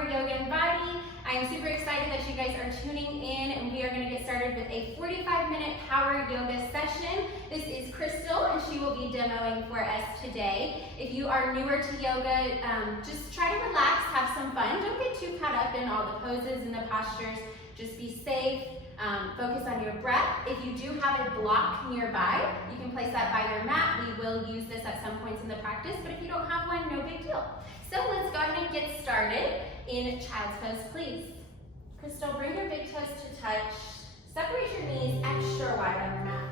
Omcore Yoga Body. I'm super excited that you guys are tuning in, and we are going to get started with a 45-minute power yoga session. This is Crystal, and she will be demoing for us today. If you are newer to yoga, just try to relax, have some fun. Don't get too caught up in all the poses and the postures. Just be safe. Focus on your breath. If you do have a block nearby, you can place that by your mat. We will use this at some points in the practice, but if you don't have one, no big deal. So let's go ahead and get started in child's pose, please. Crystal, bring your big toes to touch. Separate your knees extra wide on your mat.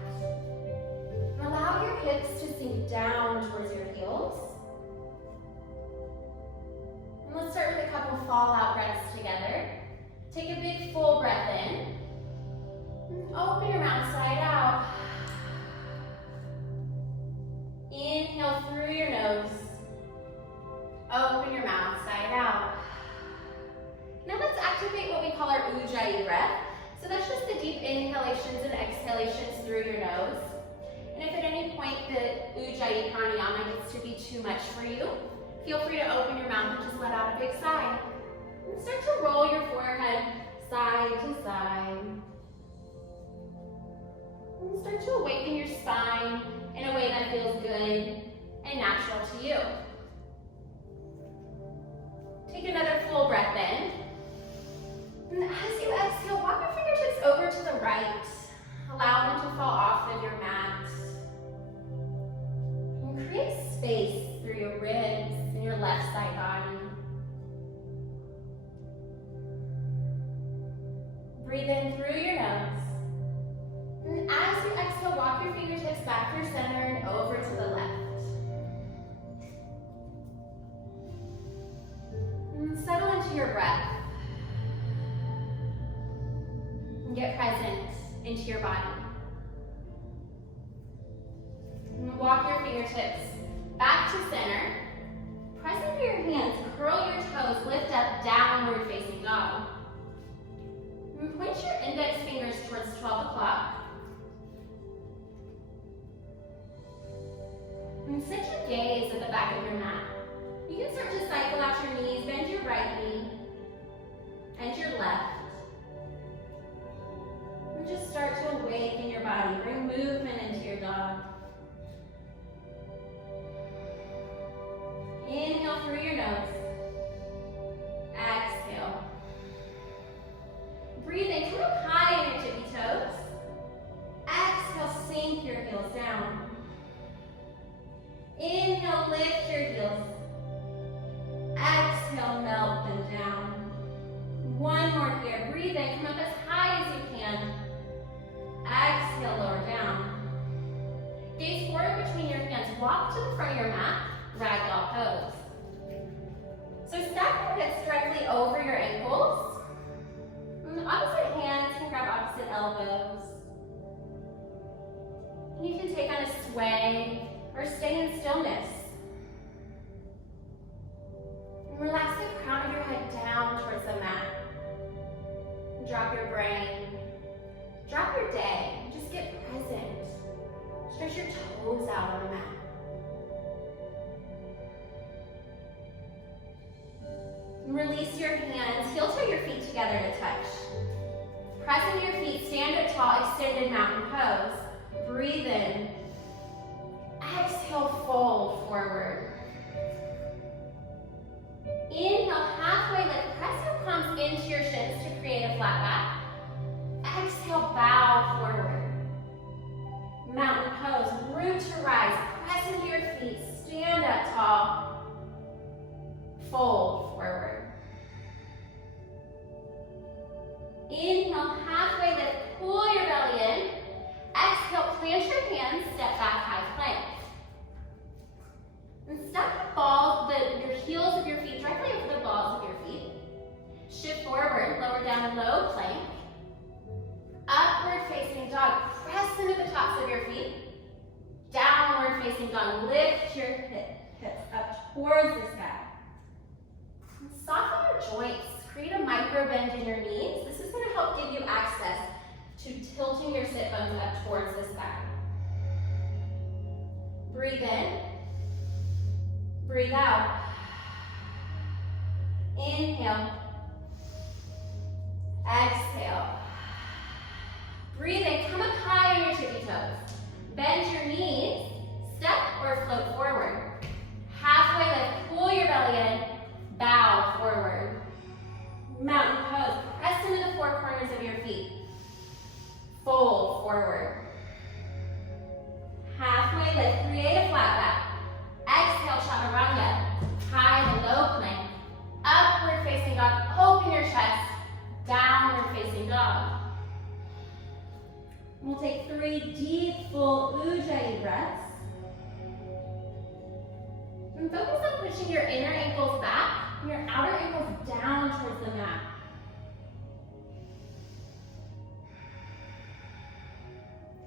Allow your hips to sink down towards your heels. And let's start with a couple fallout breaths together. Take a big full breath in. Open your mouth side out. Inhale through your nose. Open your mouth side out. Now let's activate what we call our Ujjayi breath. So that's just the deep inhalations and exhalations through your nose. And if at any point the Ujjayi pranayama gets to be too much for you, feel free to open your mouth and just let out a big sigh. And start to roll your forehead side to side. And start to awaken your spine in a way that feels good and natural to you. Take another full breath in. And as you exhale, walk your fingertips over to the right. Allow them to fall off of your mat. And create space through your ribs and your left side body. Breathe in through your nose. And as you exhale, walk your fingertips back through center and over to the left. And settle into your breath. And get present into your body. And walk your fingertips back to center. Press into your hands, curl your toes, lift up, downward facing dog. And point your index fingers towards 12 o'clock. And set your gaze at the back of your mat. You can start to cycle out your knees, bend your right knee and your left. And just start to awaken your body. Bring movement into your dog. Inhale through your nose. Exhale. Breathe in, come up high on your tippy toes. Exhale, sink your heels down. Inhale, lift your heels. Exhale, melt them down. One more here. Breathe in, come up as high as you can. Exhale, lower down. Gaze forward between your hands. Walk to the front of your mat, ragdoll pose. So stack your hips directly over your ankles. And the opposite hands can grab opposite elbows. And you can take on a sway or stay in stillness. And relax the crown of your head down towards the mat. And drop your brain. Drop your day. Just get present. Stretch your toes out on the mat. And release your hands. Heel toe your feet together to touch. Press into your feet. Stand up tall. Extended mountain pose. Breathe in. Exhale, fold forward. Inhale, halfway lift. Press your palms into your shins to create a flat back. Exhale, bow forward. Mountain pose, root to rise. Press into your feet. Stand up tall. Fold forward. Inhale, halfway lift. Pull your belly in. Exhale, plant your hands. Step back, high plank. And stack the balls, your heels of your feet directly over the balls of your feet. Shift forward, lower down, low plank. Upward facing dog. Press into the tops of your feet. Downward facing dog. Lift your hips up towards the sky. And soften your joints. Create a micro bend in your knees. This is going to help give you access to tilting your sit bones up towards the sky. Breathe in. Breathe out. Inhale. Exhale. Breathe in. Come up high on your tippy toes. Bend your knees. Step or float forward. Halfway lift. Pull your belly in. Bow forward. Mountain pose. Press into the four corners of your feet. Fold forward. Halfway lift. Create a flat back. Exhale, chaturanga. High to low plank. Upward facing dog. Open your chest. Downward facing dog. We'll take 3 deep, full Ujjayi breaths. And focus on pushing your inner ankles back and your outer ankles down towards the mat.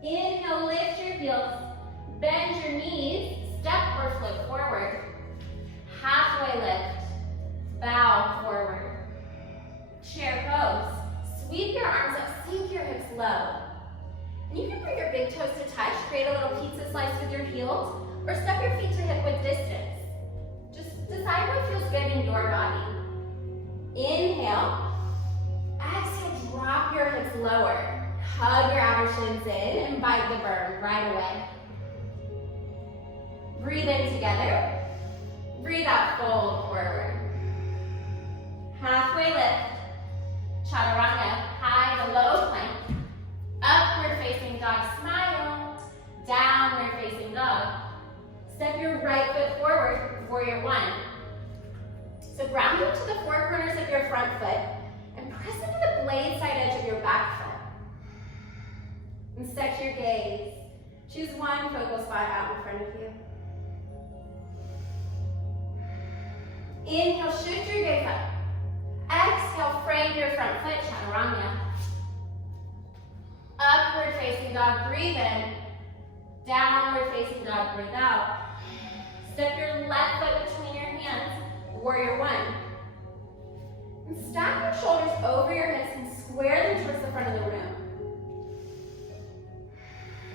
Inhale, lift your heels. Bend your knees. Step or float forward. Halfway lift. Bow forward. Chair pose. Sweep your arms up. Sink your hips low. And you can bring your big toes to touch. Create a little pizza slice with your heels. Or step your feet to hip width distance. Just decide what feels good in your body. Inhale. Exhale, drop your hips lower. Hug your outer shins in and bite the burn right away. Breathe in together. Breathe out, fold forward. Halfway lift. Chaturanga, high to low plank. Upward facing dog, smile. Downward facing dog. Step your right foot forward, warrior one. So ground into the four corners of your front foot and press into the blade side edge of your back foot. And set your gaze. Choose one focal spot out in front of you. Inhale, shift your gaze up. Exhale, frame your front foot, chaturanga. Upward facing dog, breathe in. Downward facing dog, breathe out. Step your left foot between your hands, warrior one. And stack your shoulders over your hips and square them towards the front of the room.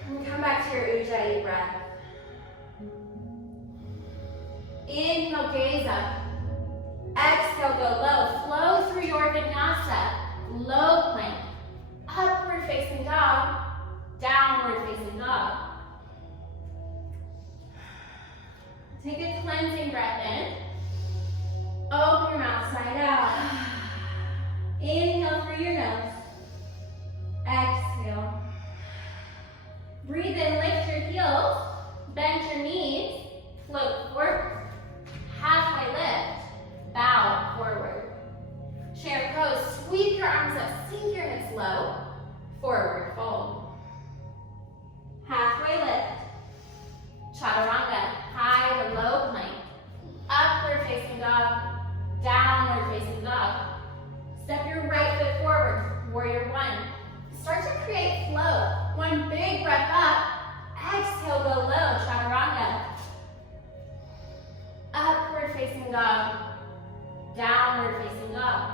And come back to your Ujjayi breath. Inhale, gaze up. Exhale, go low. Flow through your vinyasa. Low plank. Upward facing dog. Downward facing dog. Take a cleansing breath in. Open your mouth side out. Inhale through your nose. Exhale. Breathe in, lift your heels. Bend your knees. Float forward. Halfway lift. Bow forward. Chair pose. Sweep your arms up. Sink your hips low. Forward fold. Halfway lift. Chaturanga. High to low plank. Upward facing dog. Downward facing dog. Step your right foot forward. Warrior one. Start to create flow. One big breath up. Exhale, go low. Chaturanga. Upward facing dog. Downward facing dog.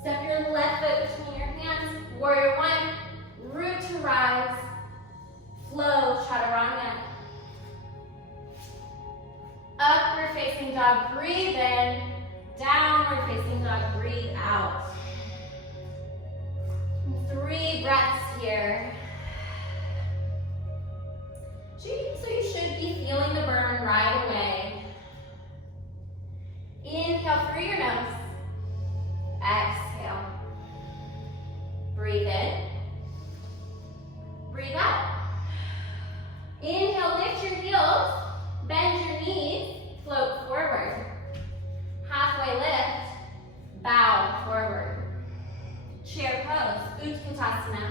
Step your left foot between your hands. Warrior one. Root to rise. Flow, chaturanga. Upward facing dog, breathe in. Downward facing dog, breathe out. 3 breaths here. So you should be feeling the burn right away. Inhale through your nose. Exhale. Breathe in. Breathe out. Inhale, lift your heels. Bend your knees. Float forward. Halfway lift. Bow forward. Chair pose. Utkatasana.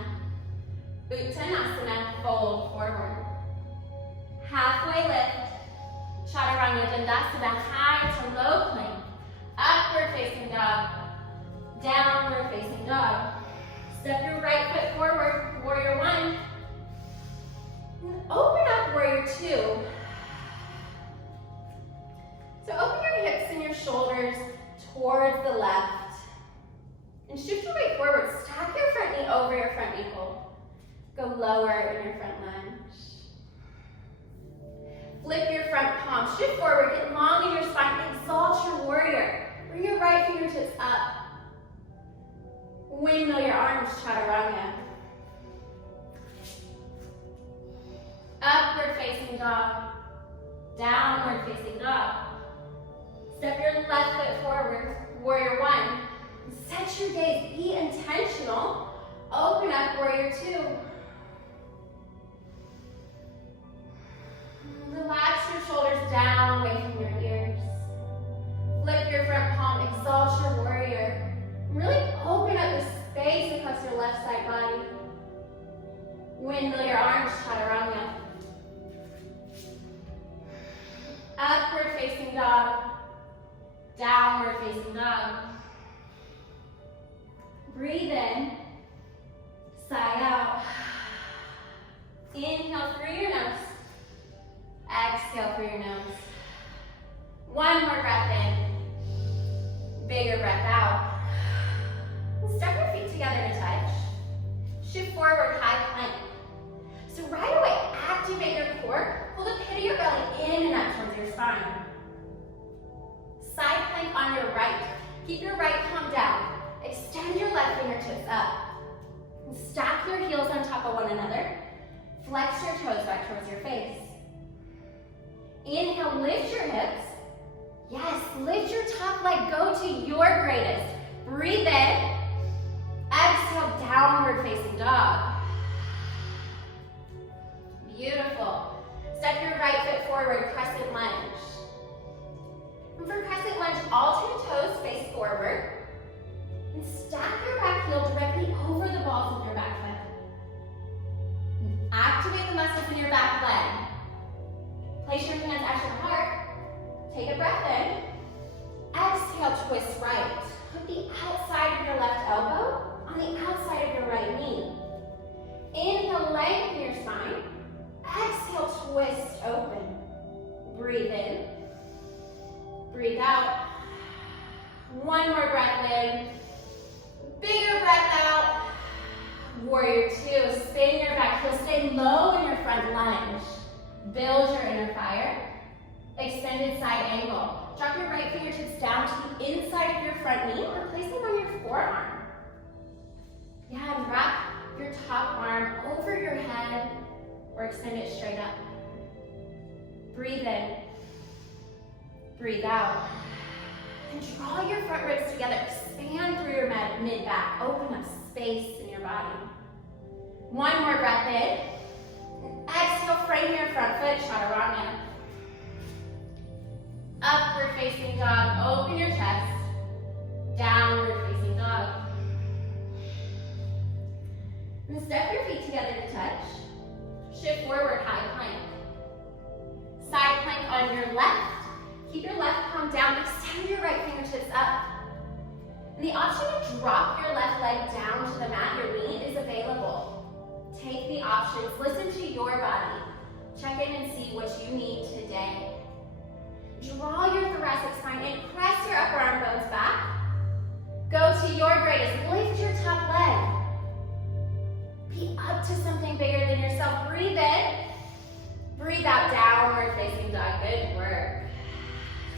Uttanasana. Fold forward. Halfway lift. Chaturanga Dandasana. High to low plank. Upward facing dog. Downward facing dog. Step your right foot forward. Warrior one. And open up warrior two. So open your hips and your shoulders towards the left. And shift your weight forward. Stack your front knee over your front ankle. Go lower in your front lunge. Flip your front palm. Shift forward. Get long in your spine. Exalt your warrior. Bring your right fingertips Downward facing dog. Step your left foot forward, warrior one. Set your gaze, be intentional. Open up, warrior two. Relax your shoulders down away from your ears. Flip your front palm, exalt your warrior. Really open up the space across your left side body. Windmill your arms, chaturanga. Upward facing dog. Downward facing dog. Breathe in. Sigh out. Inhale through your nose. Exhale through your nose. One more breath in. Bigger breath out. Step your feet together to touch. Shift forward, high plank. So right away, activate your core. Pull the pit of your belly in and up towards your spine. Side plank on your right. Keep your right palm down. Extend your left fingertips up. Stack your heels on top of one another. Flex your toes back towards your face. Inhale, lift your hips. Yes, lift your top leg, go to your greatest. Breathe in. Exhale, downward facing dog. Beautiful. Step your right foot forward, crescent lunge. And for crescent lunge, alternate toes face forward. And stack your back heel directly over the balls of your back foot. Activate the muscles in your back leg. Place your hands at your heart. Take a breath in. Exhale, twist right. Put the outside of your left elbow on the outside of your right knee. Inhale, lengthen your spine. Exhale, twist open. Breathe in. Breathe out. One more breath in. Bigger breath out. Warrior two. Spin your back heel. Stay low in your front lunge. Build your inner fire. Extended side angle. Drop your right fingertips down to the inside of your front knee or place them on your forearm. Yeah, and wrap your top arm over your head or extend it straight up. Breathe in. Breathe out. And draw your front ribs together. Expand through your mid-back. Open up space in your body. One more breath in. Exhale, frame your front foot, chaturanga. Upward facing dog, open your chest. Downward facing dog. And step your feet together to touch. Shift forward, high plank. Side plank on your left. Keep your left palm down, extend your right fingertips up. And the option to drop your left leg down to the mat, your knee, is available. Take the options, listen to your body. Check in and see what you need today. Draw your thoracic spine in, press your upper arm bones back. Go to your greatest, lift your top leg. Be up to something bigger than yourself. Breathe in, breathe out, downward facing dog, good work.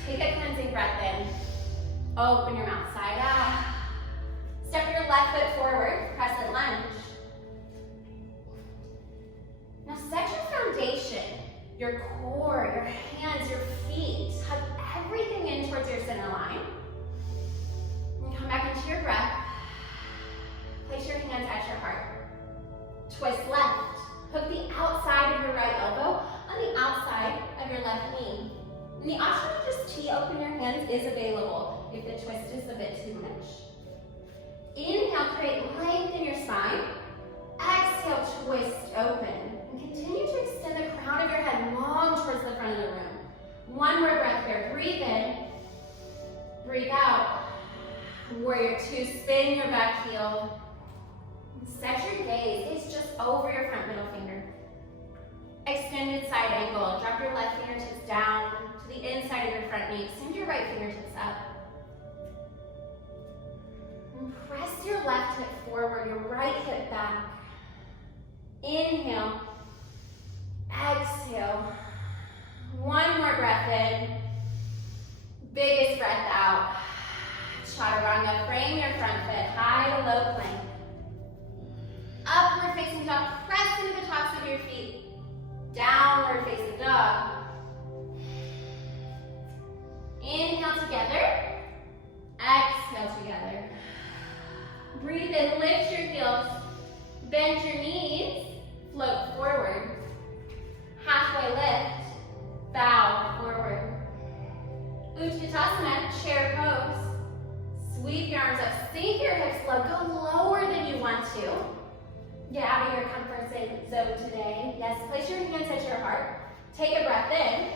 Take a cleansing breath in. Open your mouth, side out. Step your left foot forward, crescent lunge. Now set your foundation, your core, your hands, your feet. Hug everything in towards your center line. And come back into your breath. Place your hands at your heart. Twist left. Hook the outside of your right elbow on the outside of your left knee. And the option to just tee open your hands is available if the twist is a bit too much. Inhale, create length in your spine. Exhale, twist open. And continue to extend the crown of your head long towards the front of the room. One more breath here. Breathe in. Breathe out. Warrior two, spin your back heel. Set your gaze. It's just over your front middle finger. Extended side angle. Drop your left fingertips down to the inside of your front knee. Extend your right fingertips up. And press your left hip forward, your right hip back. Inhale. Exhale. One more breath in. Biggest breath out. Chaturanga. Frame your front foot, high to low plank. Upward facing dog. Press into the tops of your feet. Downward facing dog. together. Exhale together. Breathe in, lift your heels. Bend your knees. Float forward. Halfway lift. Bow forward. Utkatasana, chair pose. Sweep your arms up. Sink your hips low. Go lower than you want to. Get out of your comfort zone today. Yes, place your hands at your heart. Take a breath in.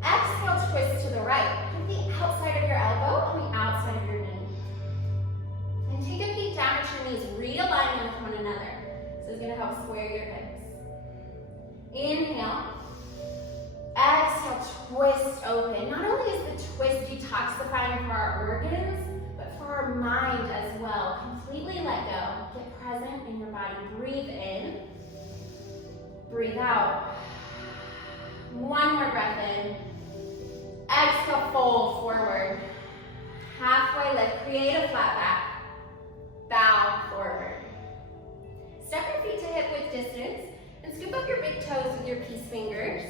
Exhale, twist to the right. Put the outside of your elbow on the outside of your knee. And take a peek down at your knees, realigning with one another. This is going to help square your hips. Inhale. Exhale, twist open. Not only is the twist detoxifying for our organs, but for our mind as well. Completely let go. Get present in your body. Breathe in. Breathe out. One more breath in. Exhale, fold forward. Halfway lift. Create a flat back. Bow forward. Step your feet to hip width distance and scoop up your big toes with your peace fingers.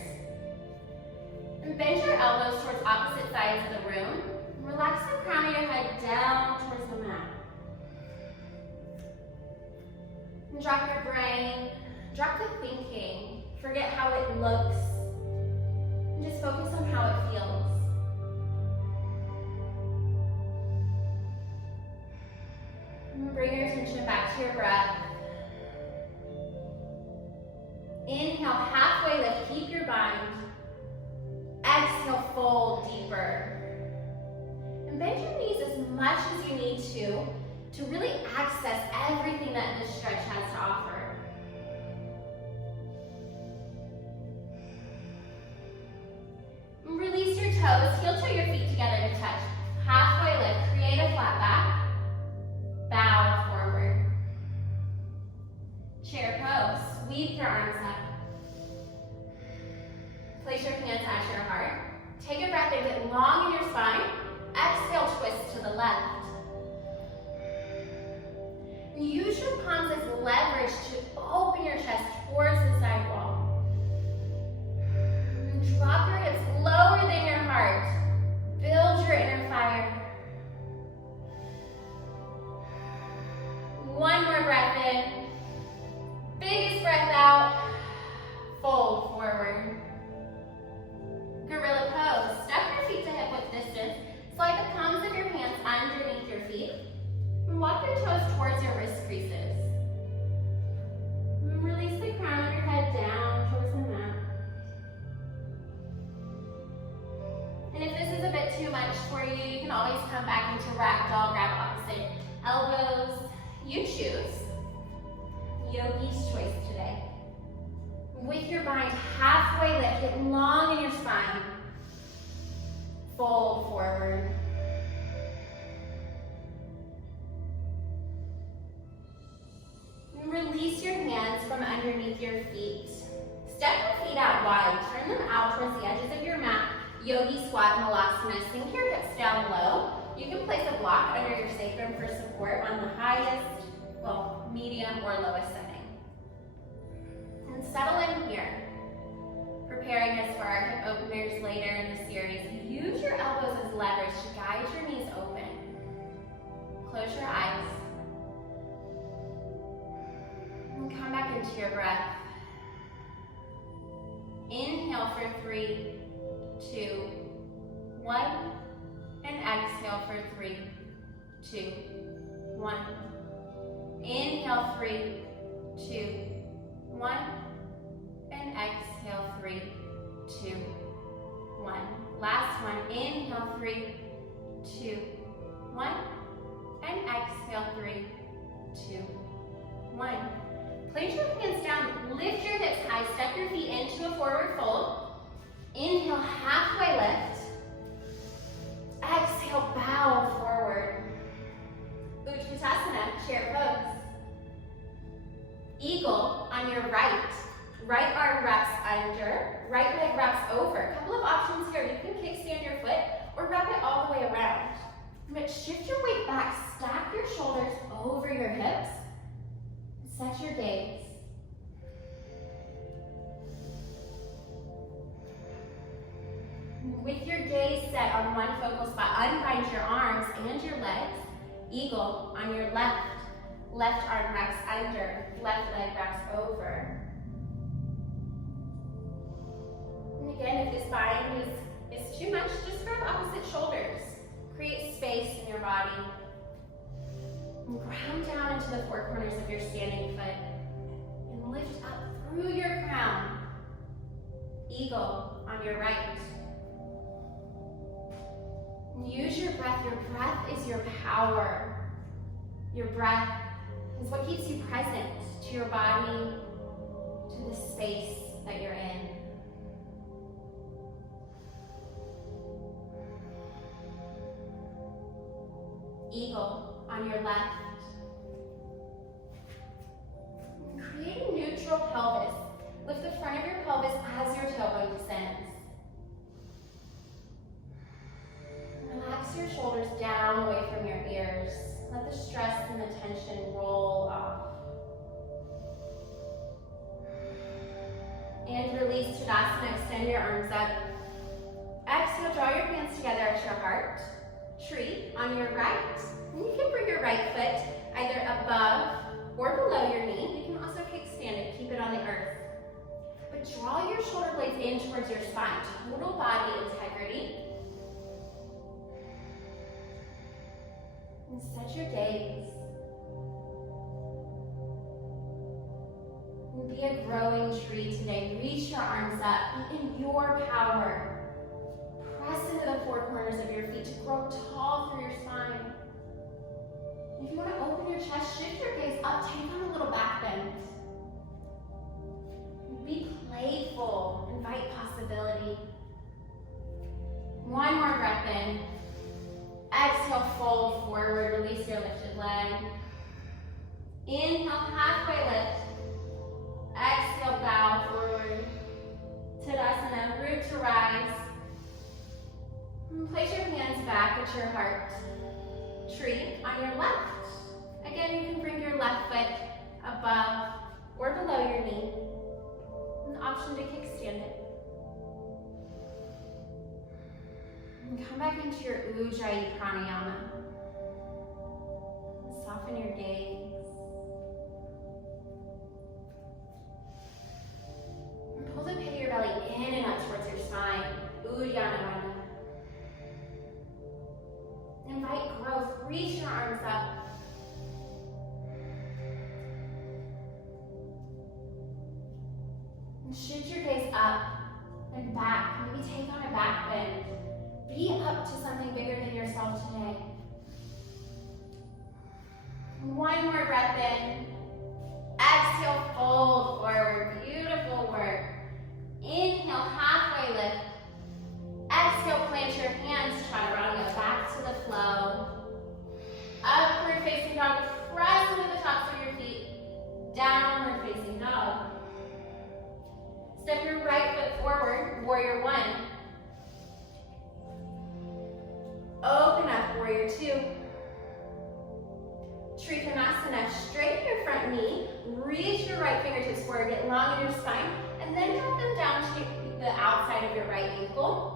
And bend your elbows towards opposite sides of the room. Relax the crown of your head down towards the mat. And drop your brain. Drop the thinking. Forget how it looks. And just focus on how it feels. And bring your attention back to your breath. Inhale, halfway lift, keep your bind. Exhale, fold deeper. And bend your knees as much as you need to really access everything that this stretch has to offer. Release your toes, heel toe your feet together to touch. Halfway lift, create a flat back. Bow forward. Chair pose, sweep your arms up. Place your hands at your heart. Take a breath in, get long in your spine. Exhale, twist to the left. Use your palms as leverage to open your chest towards the side wall. Drop your hips lower than your heart. Build your inner fire. One more breath in. Biggest breath out. Fold forward. Gorilla pose. Step your feet to hip width distance. Slide the palms of your hands underneath your feet. And walk your toes towards your wrist creases. And release the crown of your head down towards the mat. And if this is a bit too much for you, you can always come back into ragdoll, grab opposite elbows. You choose. Yogi's choice today. With your bind halfway lift, get long in your spine. Fold forward. And release your hands from underneath your feet. Step your feet out wide. Turn them out towards the edges of your mat. Yogi squat malasana. Sink your hips down low. You can place a block under your sacrum for support on the highest, medium or lowest setting. And settle in here. Preparing us for our hip openers later in the series. Use your elbows as leverage to guide your knees open. Close your eyes. And come back into your breath. Inhale for 3, 2, 1. And exhale for 3, 2, 1. Inhale, 3, 2, 1. And exhale, 3, 2, 1. Last one. Inhale, 3, 2, 1. And exhale, 3, 2, 1. Place your hands down. Lift your hips high. Step your feet into a forward fold. Inhale, halfway lift. Exhale, bow forward. Utkatasana, chair pose. Eagle on your right. Right arm wraps under, right leg wraps over. A couple of options here. You can kickstand your foot or wrap it all the way around. But shift your weight back, stack your shoulders over your hips. Set your gaze. With your gaze set on on one focal spot. Unbind your arms and your legs. Eagle on your left. Left arm wraps under. Left leg wraps over. And again, if this bind is too much, just grab opposite shoulders. Create space in your body. And ground down into the four corners of your standing foot. And lift up through your crown. Eagle on your right. And use your breath. Your breath is your power. Your breath is what keeps you present to your body, to the space that you're in. Eagle on your left. And create a neutral pelvis. Lift the front of your pelvis as your tailbone descends. Relax your shoulders down away from your ears. Let the stress and the tension roll off. And release Tadasana. Extend your arms up. Exhale, draw your hands together at your heart. Tree on your right. And you can bring your right foot either above or below your knee. You can also kickstand it. Keep it on the earth. But draw your shoulder blades in towards your spine. Total body integrity. And set your gaze. And be a growing tree today. Reach your arms up. Be in your power. Press into the four corners of your feet to grow tall through your spine. If you want to open your chest, shift your gaze up. Take on a little back bend. Be playful. Invite possibility. One more breath in. Exhale, fold forward. Release your lifted leg. Inhale, halfway lift. Exhale, bow forward. Tadasana, root to rise. And place your hands back at your heart. Tree on your left. Again, you can bring your left foot above or below your knee. An option to kickstand it. And come back into your Ujjayi pranayama. And soften your gaze. And pull the pit of your belly in and up towards your spine. Uddiyana Bandha. Invite growth. Reach your arms up. And shift your gaze up and back. Maybe take on a back bend. Be up to something bigger than yourself today. One more breath in. Exhale, fold forward. Beautiful work. Inhale, halfway lift. Exhale, plant your hands, chaturanga, back to the flow. Upward facing dog, press into the tops of your feet. Downward facing dog. Step your right foot forward, warrior one. Open up, warrior two. Trikonasana, straighten your front knee, reach your right fingertips forward, get long in your spine, and then drop them down to the outside of your right ankle.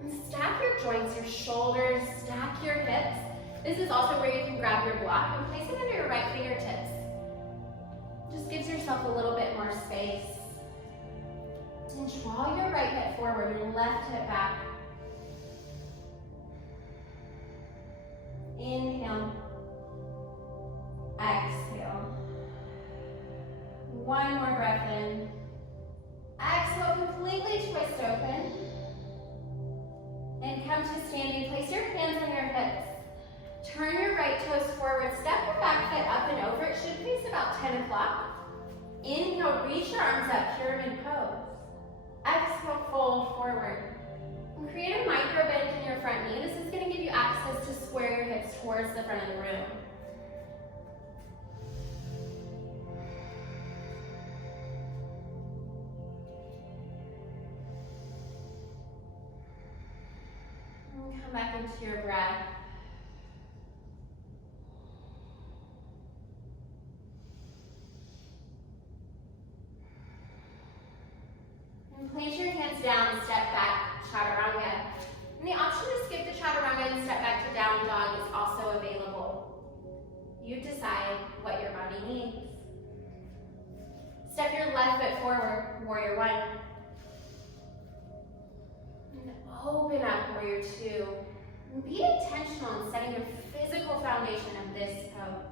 And stack your joints, your shoulders, stack your hips. This is also where you can grab your block and place it under your right fingertips. Just gives yourself a little bit more space. And draw your right hip forward, your left hip back. Inhale. Exhale. One more breath in. Exhale, completely twist open. And come to standing. Place your hands on your hips. Turn your right toes forward. Step your back foot up and over. It should face about 10 o'clock. Inhale, reach your arms up, pyramid pose. Exhale, fold forward. And create a micro bend in your front knee. This is going to give you access to square your hips towards the front of the room. And come back into your breath. And place your hands down and step back, chaturanga. And the option is decide what your body needs. Step your left foot forward, warrior one. And open up, warrior two. And be intentional in setting your physical foundation of this pose.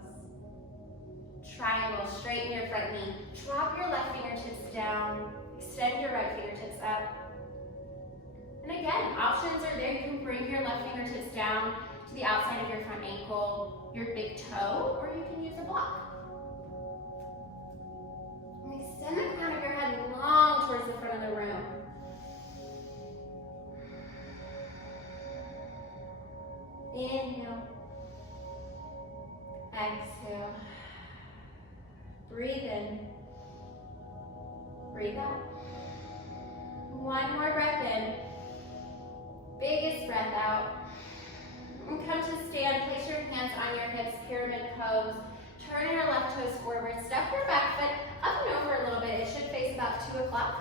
Triangle, straighten your front knee. Drop your left fingertips down. Extend your right fingertips up. And again, options are there. You can bring your left fingertips down to the outside of your front ankle, your big toe, or you can use a block. And extend the crown of your head long towards the front of the room. Inhale. Exhale. Breathe in. Breathe out. One more breath in. Biggest breath out. And come to stand. Place your hands on your hips, pyramid pose. Turn your left toes forward. Step your back foot up and over a little bit. It should face about 2 o'clock.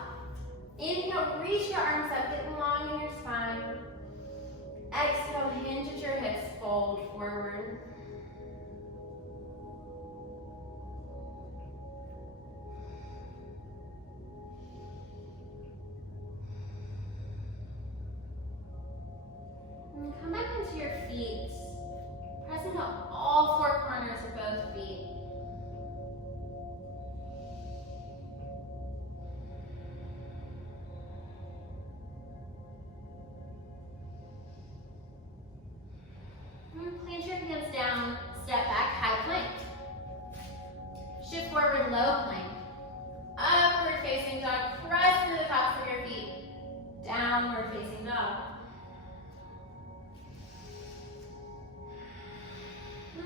Inhale, reach your arms up, get long in your spine. Exhale, hinge at your hips, fold forward. And come back into your feet. Press into all 4 corners of both feet. Plant your hands down, step back, high plank. Shift forward, low plank. Upward facing dog, press into the tops of your feet. Downward facing dog.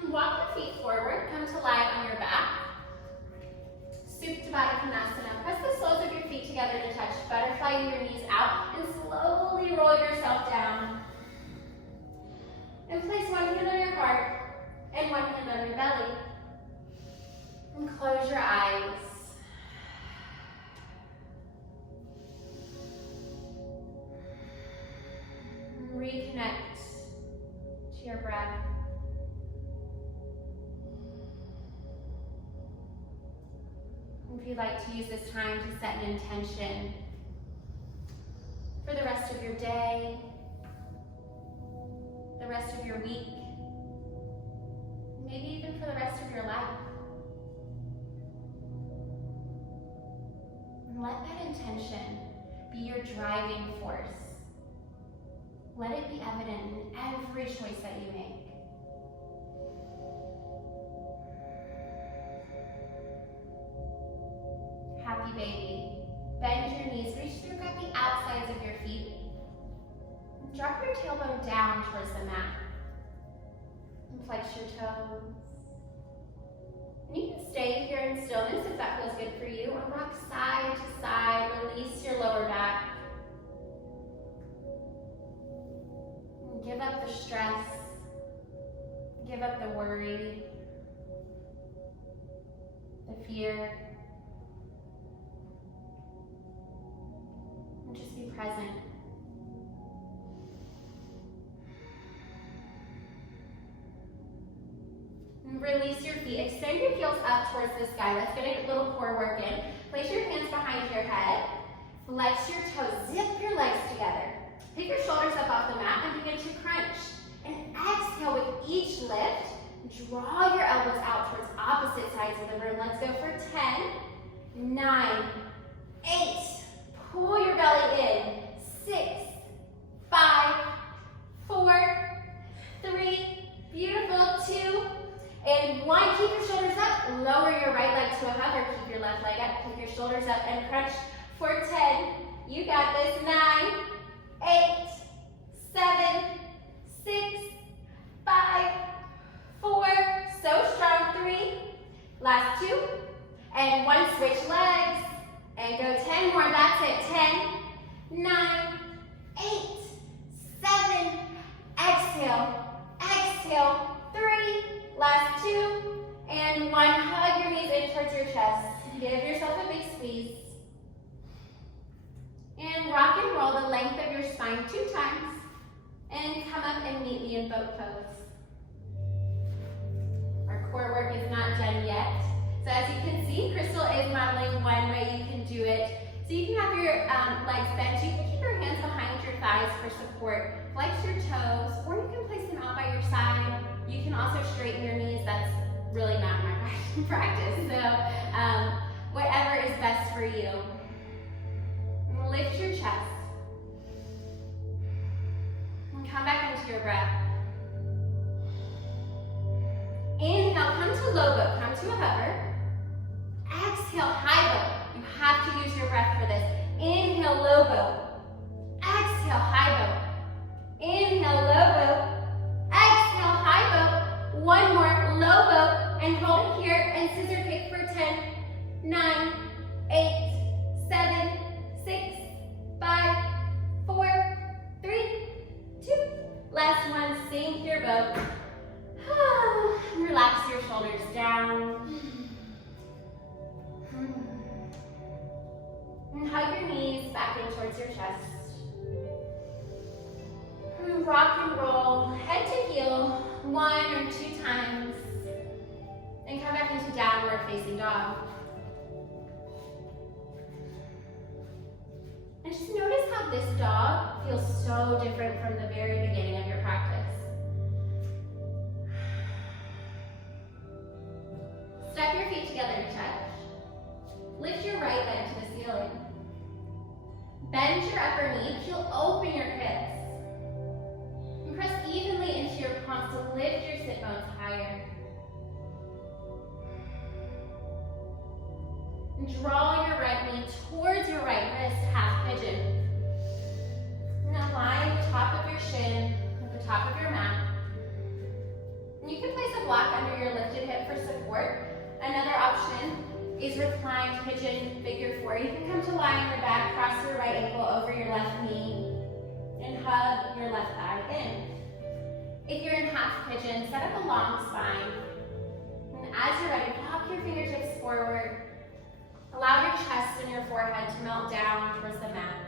Walk the feet forward, come to lie on your back. Supine Twist. Press the soles of your feet together to touch. Butterfly your knees out and slowly roll yourself down. And place one hand on your heart and one hand on your belly. And close your eyes. And reconnect to your breath. If you'd like to use this time to set an intention for the rest of your day, the rest of your week, maybe even for the rest of your life. And let that intention be your driving force. Let it be evident in every choice that you make. Happy baby. Bend your knees, reach through, grab the outsides of your feet. Drop your tailbone down towards the mat. And flex your toes. And you can stay here in stillness if that feels good for you, or rock side to side, release your lower back. And give up the stress, give up the worry, the fear. And just be present. Release your feet. Extend your heels up towards the sky. Let's get a little core work in. Place your hands behind your head. Flex your toes. Zip your legs together. Pick your shoulders up off the mat and begin to crunch. And exhale with each lift. Draw your elbows out towards opposite sides of the room. Let's go for 10, 9, 8. Pull your belly in. 6, 5, 4, 3. Beautiful. 2. And 1, keep your shoulders up, lower your right leg to a hug, or keep your left leg up, keep your shoulders up and crunch for 10. You got this. 9, 8, 7, 6, 5, 4. So strong. 3. Last 2. And 1, switch legs. And go 10 more. That's it. 10, 9, 8, 7. Exhale. Exhale. 3. Last 2, and 1. Hug your knees in towards your chest. Give yourself a big squeeze. And rock and roll the length of your spine 2 times. And come up and meet me in boat pose. Our core work is not done yet. So as you can see, Crystal is modeling one way you can do it. So you can have your legs bent. You can keep your hands behind your thighs for support. Flex your toes, or you can place them out by your side. You can also straighten your knees. That's really not my practice. So whatever is best for you. Lift your chest. And come back into your breath. Inhale, come to low boat, come to a hover. Exhale, high boat. You have to use your breath for this. Inhale, low boat. Exhale, high boat. Inhale, low boat. Exhale, high boat. One more, low boat, and hold it here and scissor kick for 10, 9, 8, 7, 6, 5, 4, 3, 2. Last one, sink your boat. Relax your shoulders down. And hug your knees back in towards your chest. Rock and roll, head to heel, 1 or 2 times. And come back into downward facing dog. And just notice how this dog feels so different from the very beginning of your practice. Step your feet together to touch. Lift your right leg to the ceiling. Bend your upper knee, peel open your hips. And press evenly into your palms to lift your sit bones higher. And draw your right knee towards your right wrist, half pigeon. And align the top of your shin with the top of your mat. And you can place a block under your lifted hip for support. Another option is reclined pigeon figure 4. You can come to lie on your back, cross your right ankle over your left knee, and hug your left thigh in. If you're in half pigeon, set up a long spine. And as you're ready, walk your fingertips forward. Allow your chest and your forehead to melt down towards the mat.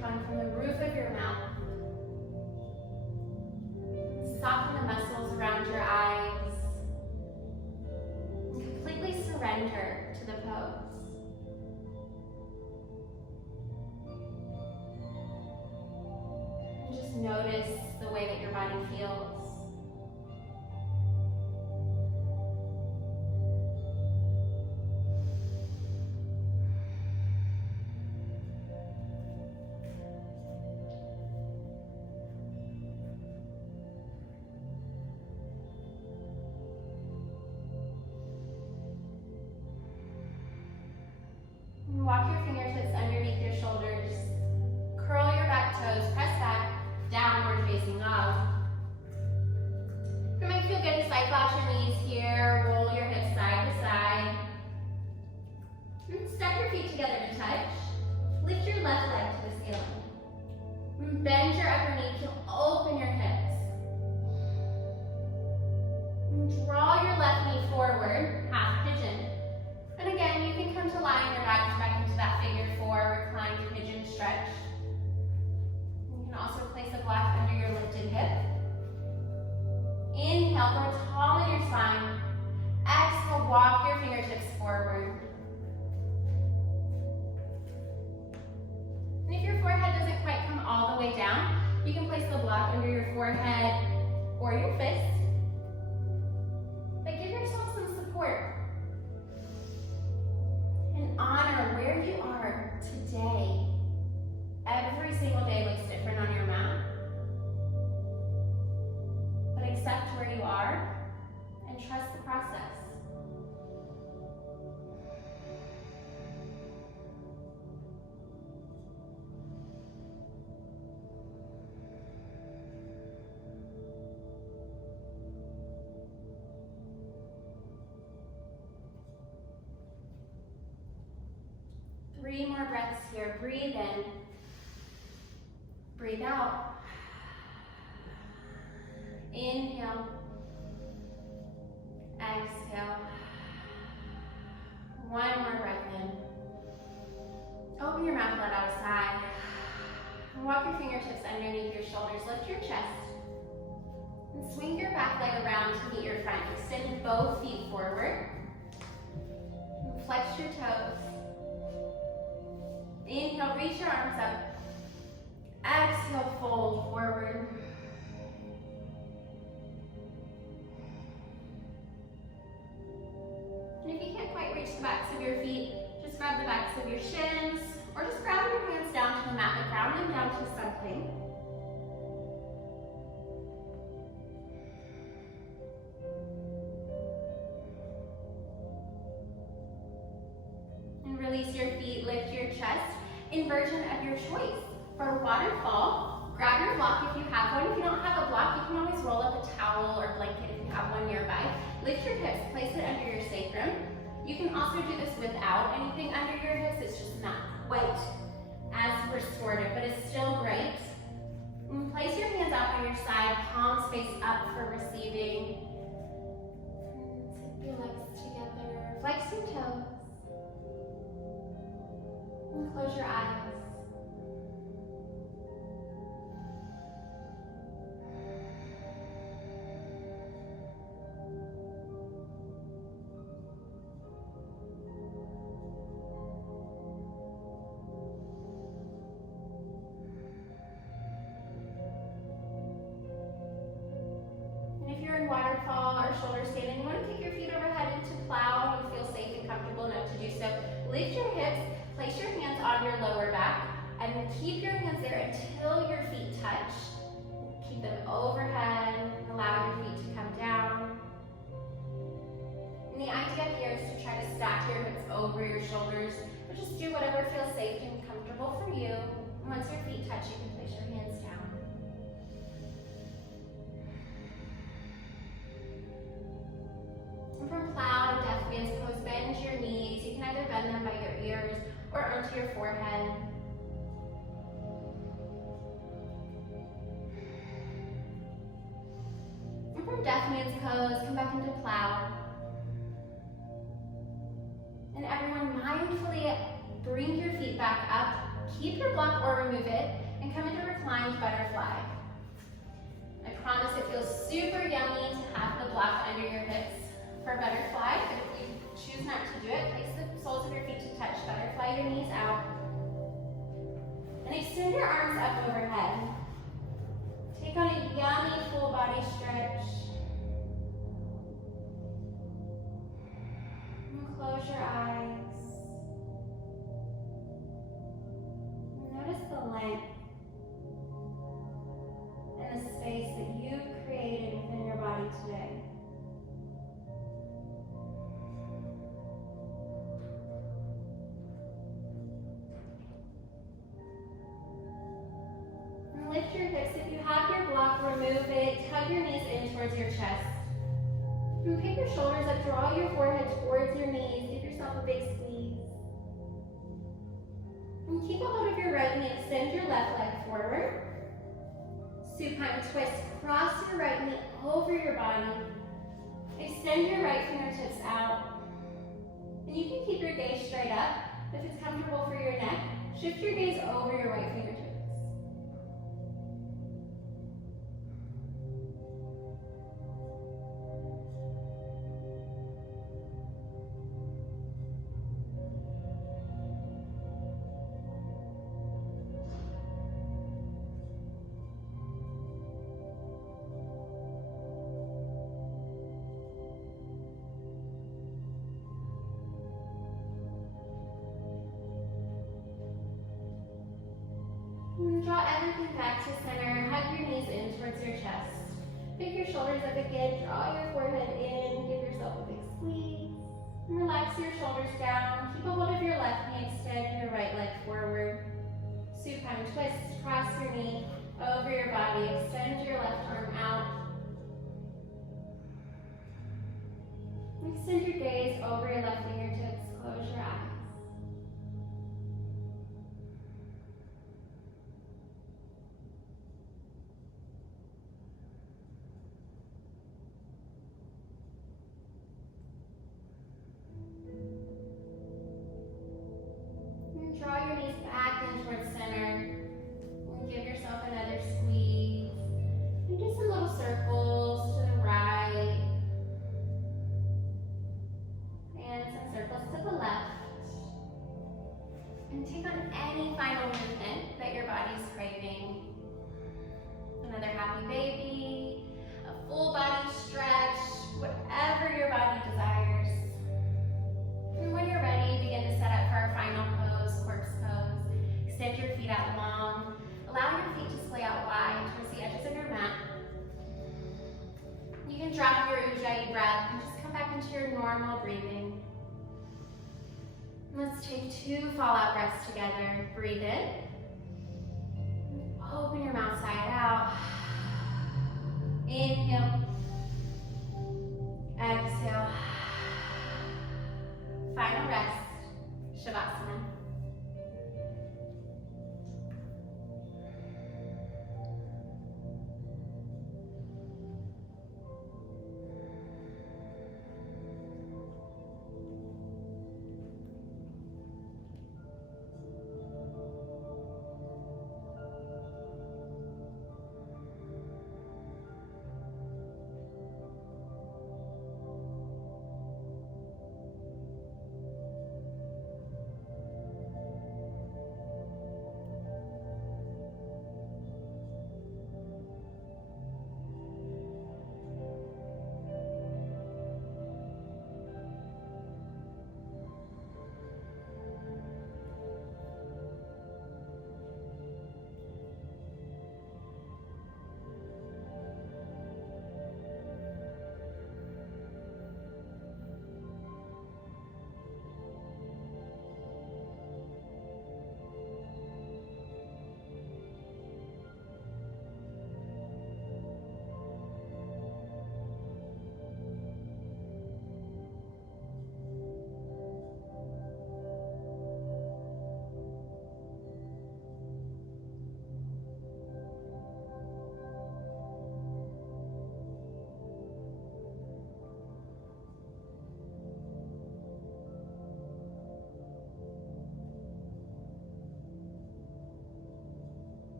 From the roof of your mouth. Soften the muscles around your eyes. And completely surrender to the pose. And just notice the way that your body feels. Walk your fingertips underneath your shoulders. Curl your back toes, press back, downward facing dog. You might feel good to cycle out your knees here, roll your hips side to side. And step your feet together to touch. Lift your left leg to the ceiling. Bend your upper knee to open your hips. And draw your left knee forward, half pigeon. And again, you can come to lie on your back, come back into that figure 4, reclined pigeon stretch. You can also place a block under your lifted hip. Inhale, grow tall in your spine. Exhale, walk your fingertips forward. And if your forehead doesn't quite come all the way down, you can place the block under your forehead or your fist. But give yourself some support. And honor where you are today. Every single day looks different on your mat. But accept where you are and trust the process. 3 more breaths here. Breathe in. Breathe out. Inhale. Exhale. 1 more breath in. Open your mouth, let out a sigh. Walk your fingertips underneath your shoulders. Lift your chest. And swing your back leg around to meet your front. Extend both feet forward. And flex your toes. Inhale, reach your arms up. Exhale, fold forward. And if you can't quite reach the backs of your feet, just grab the backs of your shins, or just grab your hands down to the mat, but ground them down to something. And release your feet, lift your chest. Inversion of your choice. For waterfall, grab your block if you have one. If you don't have a block, you can always roll up a towel or blanket if you have one nearby. Lift your hips, place it under your sacrum. You can also do this without anything under your hips. It's just not quite as restorative, but it's still great. And place your hands out by your side, palms face up for receiving. Take your legs together, flex your toes. And close your eyes. Waterfall or shoulder stand, and you want to kick your feet overhead into plow and you feel safe and comfortable enough to do so. Lift your hips, place your hands on your lower back, and keep your hands there until your feet touch. Keep them overhead, allow your feet to come down. And the idea here is to try to stack your hips over your shoulders, but just do whatever feels safe and comfortable for you. And once your feet touch, you can place your hands down. From plow to death man's pose, bend your knees. You can either bend them by your ears or onto your forehead. And from death man's pose, come back into plow. And everyone mindfully bring your feet back up, keep your block or remove it, and come into reclined butterfly. I promise it feels super yummy to have the block under your hips for butterfly, but if you choose not to do it, place the soles of your feet to touch. Butterfly your knees out. And extend your arms up overhead. Take on a yummy full body stretch. And close your eyes. Notice the length and the space that you've created within your body today. Lift your hips. If you have your block, remove it. Tug your knees in towards your chest. And pick your shoulders up. Draw your forehead towards your knees. Give yourself a big squeeze. And keep a hold of your right knee. Extend your left leg forward. Supine twist. Cross your right knee over your body. Extend your right fingertips out. And you can keep your gaze straight up. If it's comfortable for your neck, shift your gaze over your right fingertips. Draw everything back to center. Hug your knees in towards your chest. Pick your shoulders up again. Draw your forehead in. Give yourself a big squeeze. And relax your shoulders down. Keep a hold of your left knee. Extend your right leg forward. Supine twist. Cross your knee over your body. Extend your left arm out. Extend your gaze over your left fingertips. Close your eyes. Draw your knees back in towards center. And give yourself another squeeze. And do some little circles to the right. And some circles to the left. And take on any final movement that your body's craving. Another happy baby, a full body stretch, whatever your body desires. And when you're ready, begin to set up for our final pose, corpse pose. Extend your feet out long. Allow your feet to splay out wide towards the edges of your mat. You can drop your Ujjayi breath and just come back into your normal breathing. Let's take 2 fallout breaths together. Breathe in. Open your mouth side out. Inhale. Exhale. Final rest. Shavasana.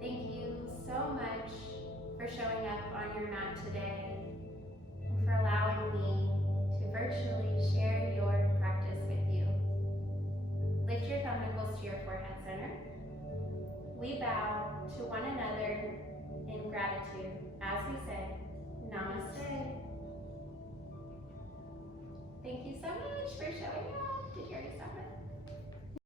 Thank you so much for showing up on your mat today and for allowing me to virtually share your practice with you. Lift your thumb knuckles to your forehead center. We bow to one another in gratitude as we say, Namaste. Thank you so much for showing up. Did you already stop it?